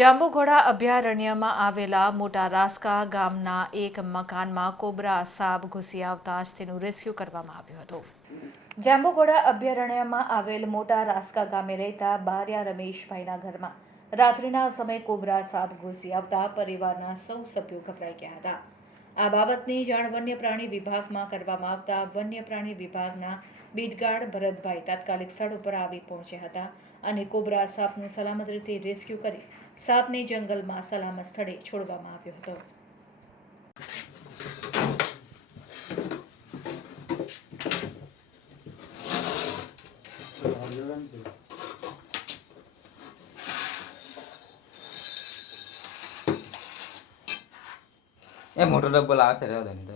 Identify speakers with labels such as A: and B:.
A: જાંબુઘોડા અભયારણ્યમાં આવેલા મોટા રાસકા ગામના એક મકાનમાં કોબરા સાપ ઘૂસી આવતા જ તેનું રેસ્ક્યુ કરવામાં આવ્યું હતું. જાંબુઘોડા અભયારણ્યમાં આવેલ મોટા રાસકા ગામે રહેતા બારિયા રમેશભાઈના ઘરમાં રાત્રિના સમયે કોબરા સાપ ઘૂસી આવતા પરિવારના સૌ સભ્યો ગભરાઈ ગયા હતા. આ બાબતની જાણ વન્ય પ્રાણી વિભાગમાં કરવામાં આવતા વન્ય પ્રાણી વિભાગના બીટગાર્ડ ભરતભાઈ તાત્કાલિક સ્થળ ઉપર આવી પહોંચ્યા હતા અને કોબરા સાપનું સલામત રીતે રેસ્ક્યુ કરી સાપને જંગલમાં સલામત સ્થળે છોડવામાં આવ્યો હતો.
B: એ મોટો ડબ્બો લાવશે રહ્યો નહીં તો